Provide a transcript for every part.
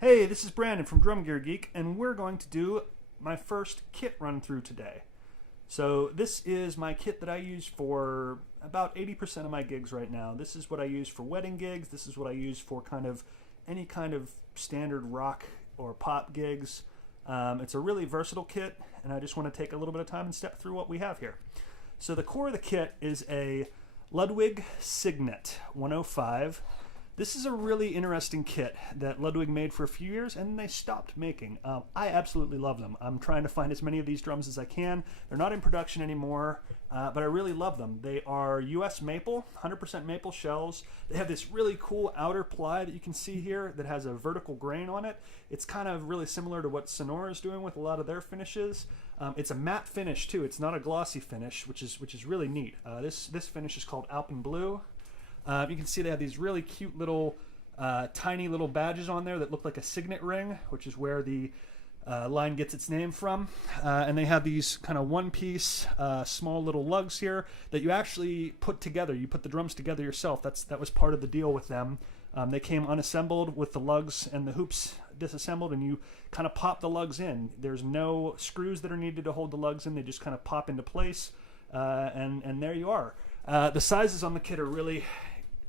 Hey, this is Brandon from Drum Gear Geek, and we're going to do my first kit run through today. So this is my kit that I use for about 80% of my gigs right now. This is what I use for wedding gigs. This is what I use for any kind of standard rock or pop gigs. It's a really versatile kit, and I just want to take a little bit of time and step through what we have here. So the core of the kit is a Ludwig Signet 105. This is a really interesting kit that Ludwig made for a few years and they stopped making. I absolutely love them. I'm trying to find as many of these drums as I can. They're not in production anymore, but I really love them. They are US maple, 100% maple shells. They have this really cool outer ply that you can see here that has a vertical grain on it. It's kind of really similar to what Sonora is doing with a lot of their finishes. It's a matte finish too. It's not a glossy finish, which is really neat. This finish is called Alpen Blue. You can see they have these really cute little tiny little badges on there that look like a signet ring, which is where the line gets its name from. And they have these kind of one-piece small little lugs here that you actually put together. You put the drums together yourself. That was part of the deal with them. They came unassembled with the lugs and the hoops disassembled, and you kind of pop the lugs in. There's no screws that are needed to hold the lugs in. They just kind of pop into place, and there you are. The sizes on the kit are really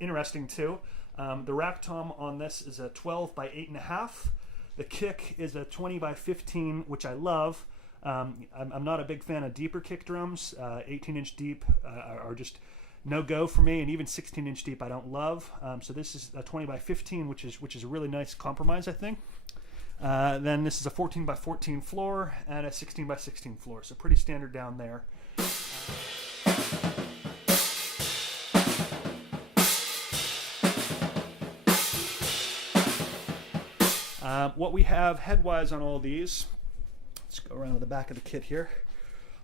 interesting too. The rack tom on this is a 12 by 8.5. The kick is a 20 by 15, which I love. I'm not a big fan of deeper kick drums. 18-inch deep are just no-go for me, and even 16-inch deep I don't love. So this is a 20 by 15, which is a really nice compromise, I think. Then this is a 14 by 14 floor and a 16 by 16 floor, so pretty standard down there. What we have headwise on all these, let's go around to the back of the kit here.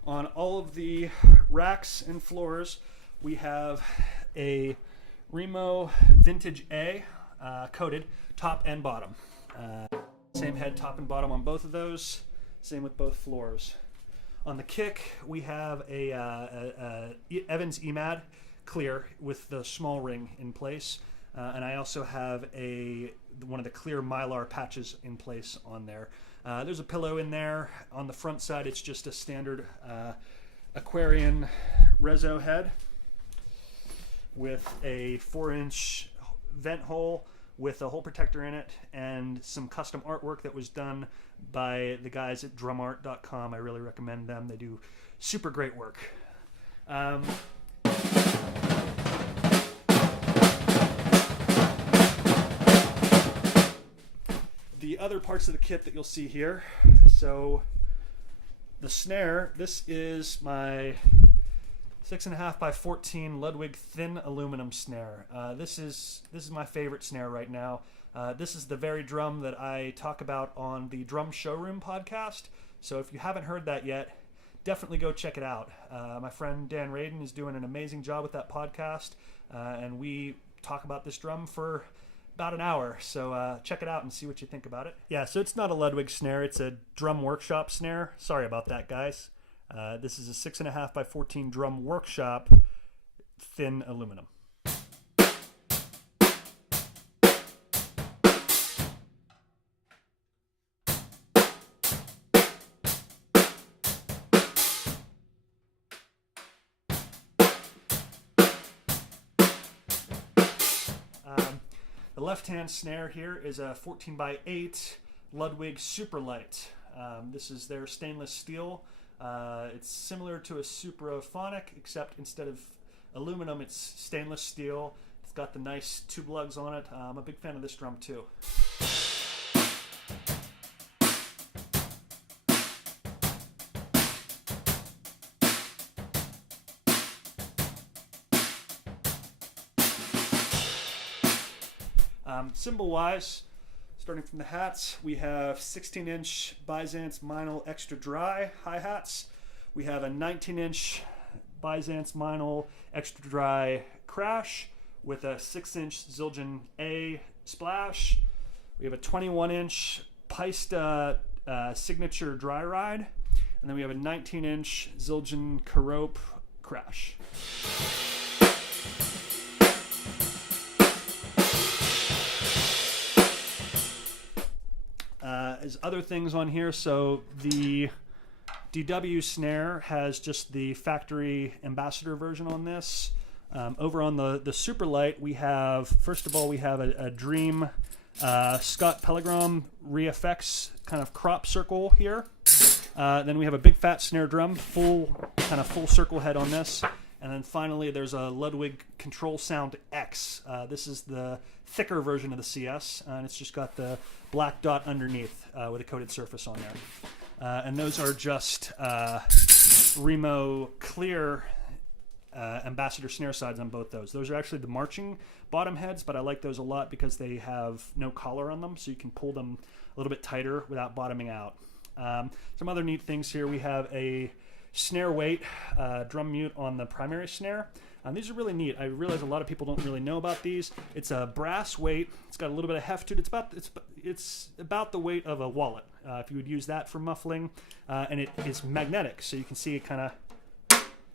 On all of the racks and floors, we have a Remo Vintage A coated top and bottom. Same head, top and bottom on both of those. Same with both floors. On the kick, we have a Evans EMAD clear with the small ring in place. And I also have one of the clear Mylar patches in place on there. There's a pillow in there. On the front side, it's just a standard Aquarian Reso head with a 4-inch vent hole with a hole protector in it and some custom artwork that was done by the guys at drumart.com. I really recommend them. They do super great work. The other parts of the kit that you'll see here. So the snare, this is my 6.5 by 14 Ludwig thin aluminum snare. This is my favorite snare right now. This is the very drum that I talk about on the Drum Showroom podcast. So if you haven't heard that yet, definitely go check it out. My friend Dan Radin is doing an amazing job with that podcast, and we talk about this drum for about an hour, so check it out and see what you think about it. Yeah, so it's not a Ludwig snare, it's a Drum Workshop snare. Sorry about that, guys. This is a 6.5 by 14 Drum Workshop thin aluminum. The left-hand snare here is a 14 by 8 Ludwig Superlight. This is their stainless steel. It's similar to a Supraphonic, except instead of aluminum, it's stainless steel. It's got the nice tube lugs on it. I'm a big fan of this drum too. Cymbal-wise, starting from the hats, we have 16-inch Byzance Meinl Extra Dry hi-hats. We have a 19-inch Byzance Meinl Extra Dry Crash with a 6-inch Zildjian A Splash. We have a 21-inch Peista Signature Dry Ride. And then we have a 19-inch Zildjian Carope Crash. has other things on here. So the DW snare has just the factory ambassador version on this. Over on the super light, we have, first of all, we have a Dream Scott Pellegrom ReFX kind of crop circle here. Then we have a big fat snare drum, full circle head on this. And then finally, there's a Ludwig Control Sound X. This is the thicker version of the CS, and it's just got the black dot underneath with a coated surface on there. And those are just Remo clear ambassador snare sides on both those. Those are actually the marching bottom heads, but I like those a lot because they have no collar on them, so you can pull them a little bit tighter without bottoming out. Some other neat things here. We have a snare weight drum mute on the primary snare. These are really neat. I realize a lot of people don't really know about these. It's a brass weight. It's got a little bit of heft to it. It's about the weight of a wallet, if you would use that for muffling. And it is magnetic, so you can see it kind of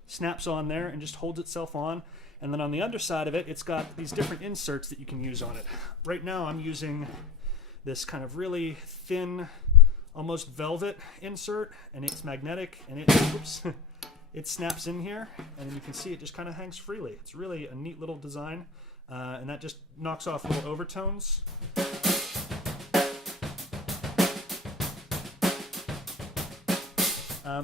snaps on there and just holds itself on. And then on the underside of it, it's got these different inserts that you can use on it. Right now I'm using this kind of really thin, almost velvet insert, and it's magnetic, and it snaps in here, and you can see it just kind of hangs freely. It's really a neat little design, and that just knocks off little overtones.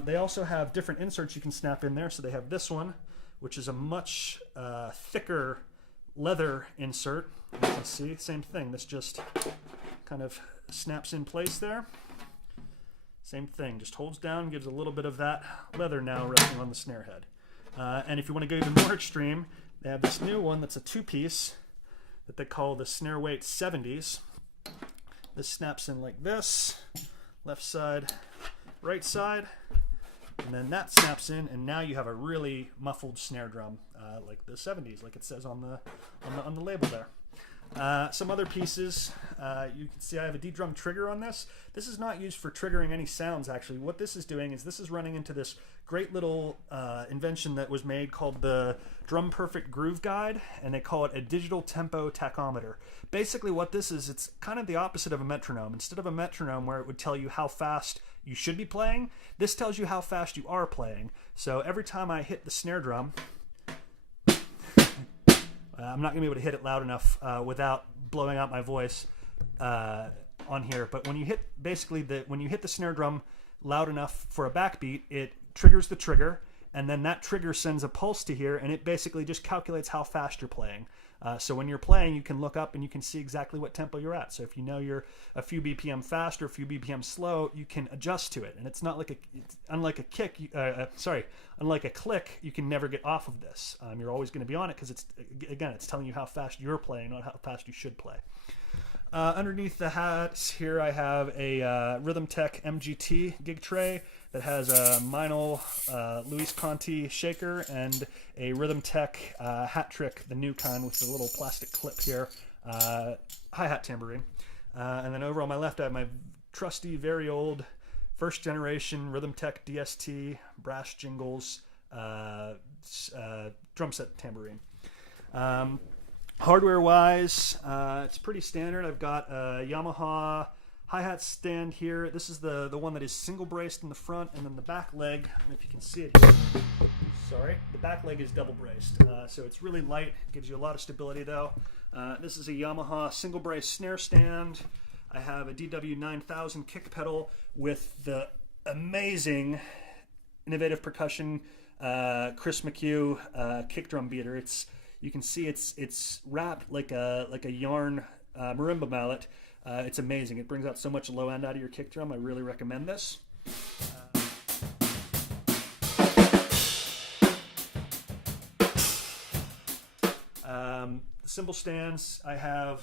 They also have different inserts you can snap in there. So they have this one, which is a much thicker leather insert. You can see, same thing. This just kind of snaps in place there. Same thing, just holds down, gives a little bit of that leather now resting on the snare head. And if you want to go even more extreme, they have this new one that's a two-piece that they call the Snare Weight 70s. This snaps in like this, left side, right side, and then that snaps in, and now you have a really muffled snare drum, like the 70s, like it says on the label there. Some other pieces, you can see I have a D-drum trigger on this. This is not used for triggering any sounds, actually. What this is doing is this is running into this great little invention that was made called the Drum Perfect Groove Guide, and they call it a digital tempo tachometer. Basically what this is, it's kind of the opposite of a metronome. Instead of a metronome where it would tell you how fast you should be playing, this tells you how fast you are playing. So every time I hit the snare drum, I'm not going to be able to hit it loud enough without blowing out my voice on here. But when you hit, basically, when you hit the snare drum loud enough for a backbeat, it triggers the trigger, and then that trigger sends a pulse to here, and it basically just calculates how fast you're playing. So when you're playing, you can look up and you can see exactly what tempo you're at. So if you know you're a few BPM fast or a few BPM slow, you can adjust to it. And it's not like unlike a click, you can never get off of this. You're always going to be on it because it's telling you how fast you're playing, not how fast you should play. Underneath the hats here, I have a Rhythm Tech MGT gig tray that has a Meinl Luis Conti shaker and a Rhythm Tech hat trick, the new kind with the little plastic clip here, hi-hat tambourine. And then over on my left, I have my trusty, very old, first generation Rhythm Tech DST brass jingles drum set tambourine. Hardware-wise, it's pretty standard. I've got a Yamaha hi-hat stand here. This is the one that is single braced in the front, and then the back leg, I don't know if you can see it here. Sorry, the back leg is double braced, so it's really light. It gives you a lot of stability though. This is a Yamaha single brace snare stand. I have a DW 9000 kick pedal with the amazing innovative percussion Chris McHugh kick drum beater. You can see it's wrapped like a yarn marimba mallet. It's amazing. It brings out so much low end out of your kick drum. I really recommend this. Cymbal stands, I have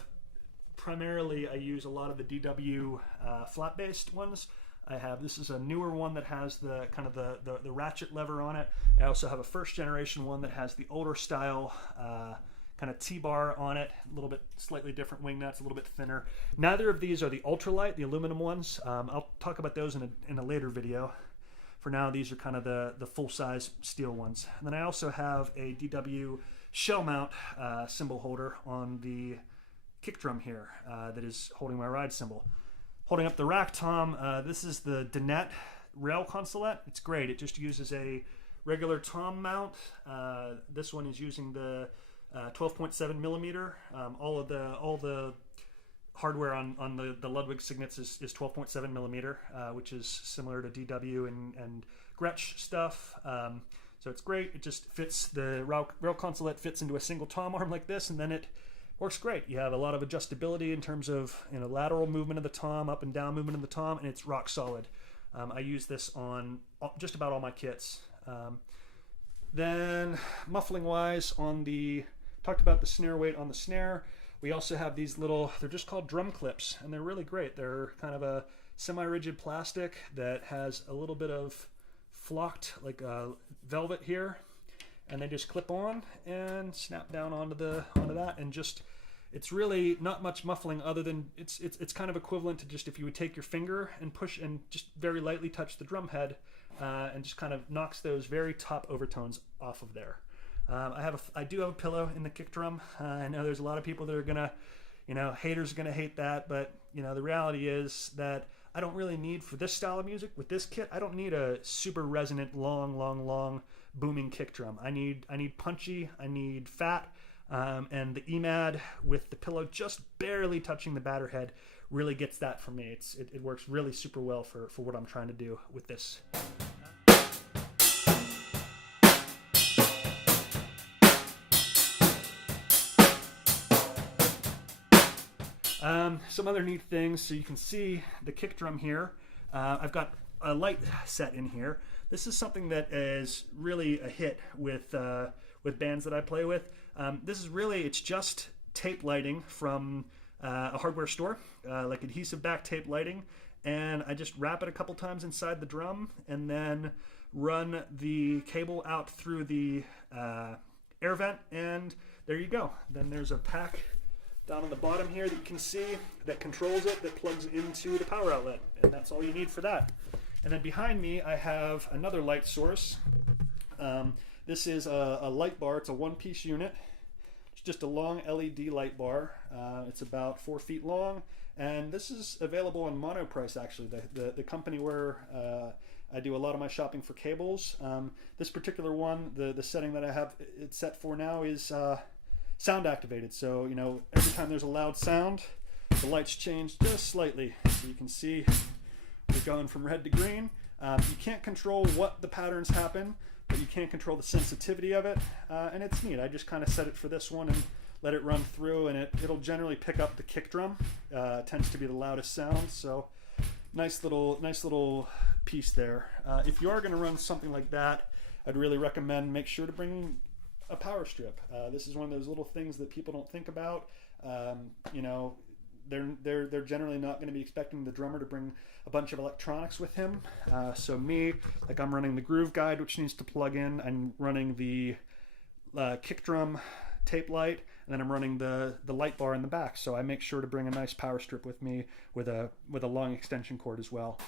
primarily, I use a lot of the DW flat-based ones. This is a newer one that has the kind of the ratchet lever on it. I also have a first generation one that has the older style kind of T-bar on it, a little bit slightly different wing nuts, a little bit thinner. Neither of these are the ultralight, the aluminum ones. I'll talk about those in a later video. For now, these are kind of the full-size steel ones. And then I also have a DW shell mount cymbal holder on the kick drum here that is holding my ride cymbal. Holding up the rack tom, this is the Dunnett rail consolette. It's great. It just uses a regular tom mount. This one is using the 12.7 millimeter. All the hardware on the Ludwig Signets is 12.7 millimeter, which is similar to DW and Gretsch stuff. So it's great. It just fits, the rail consolette fits into a single tom arm like this, and then it works great. You have a lot of adjustability in terms of lateral movement of the tom, up and down movement of the tom, and it's rock solid. I use this on just about all my kits. Then muffling wise, talked about the snare weight on the snare. We also have these little, they're just called DrumClips, and they're really great. They're kind of a semi-rigid plastic that has a little bit of flocked like velvet here, and they just clip on and snap down onto that, and just, it's really not much muffling other than it's kind of equivalent to just if you would take your finger and push and just very lightly touch the drum head, and just kind of knocks those very top overtones off of there. I do have a pillow in the kick drum. I know there's a lot of people that are gonna, haters are gonna hate that, but the reality is that I don't really need, for this style of music with this kit, I don't need a super resonant, long booming kick drum. I need punchy, I need fat, and the EMAD with the pillow just barely touching the batter head really gets that for me. It works really super well for what I'm trying to do with this. Some other neat things, so you can see the kick drum here. I've got a light set in here. This is something that is really a hit with bands that I play with. This is really, it's just tape lighting from a hardware store, like adhesive back tape lighting, and I just wrap it a couple times inside the drum and then run the cable out through the air vent, and there you go. Then there's a pack down on the bottom here that you can see that controls it, that plugs into the power outlet, and that's all you need for that. And then behind me I have another light source. This is a light bar. It's a one-piece unit. It's just a long LED light bar. It's about 4 feet long, and this is available on Monoprice, actually, the company where I do a lot of my shopping for cables. This particular one, the setting that I have it set for now is sound activated, so every time there's a loud sound, the lights change just slightly. So you can see we're going from red to green. You can't control what the patterns happen, but you can control the sensitivity of it, and it's neat. I just kind of set it for this one and let it run through, and it'll generally pick up the kick drum. It tends to be the loudest sound, so nice little piece there. If you are going to run something like that, I'd really recommend make sure to bring a power strip. This is one of those little things that people don't think about. They're generally not going to be expecting the drummer to bring a bunch of electronics with him. So me, like, I'm running the groove guide, which needs to plug in. I'm running the kick drum tape light, and then I'm running the light bar in the back. So I make sure to bring a nice power strip with me with a long extension cord as well.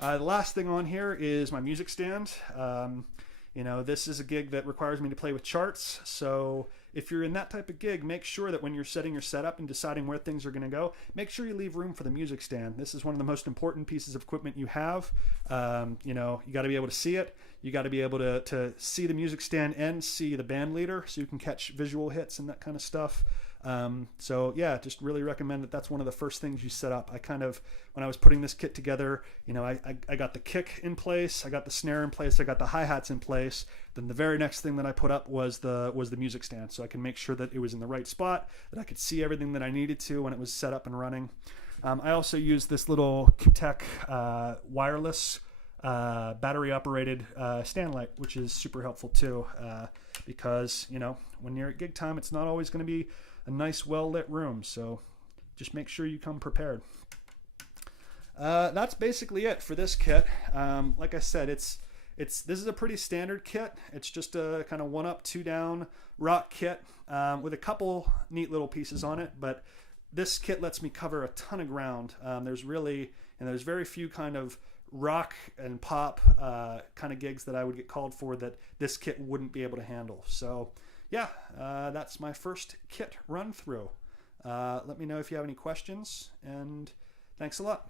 The last thing on here is my music stand. This is a gig that requires me to play with charts, so if you're in that type of gig, make sure that when you're setting your setup and deciding where things are going to go, make sure you leave room for the music stand. This is one of the most important pieces of equipment you have. You got to be able to see it. You got to be able to see the music stand and see the band leader, so you can catch visual hits and that kind of stuff. So yeah, just really recommend that. That's one of the first things you set up. When I was putting this kit together, I got the kick in place, I got the snare in place, I got the hi-hats in place. Then the very next thing that I put up was the music stand, so I can make sure that it was in the right spot, that I could see everything that I needed to when it was set up and running. I also used this little Q-Tech wireless battery operated stand light, which is super helpful too, because when you're at gig time, it's not always going to be a nice well lit room, so just make sure you come prepared. That's basically it for this kit. Like I said, this is a pretty standard kit. It's just a kind of 1 up 2 down rock kit with a couple neat little pieces on it, but this kit lets me cover a ton of ground. There's very few kind of rock and pop kind of gigs that I would get called for that this kit wouldn't be able to handle. So yeah, that's my first kit run through. Let me know if you have any questions, and thanks a lot.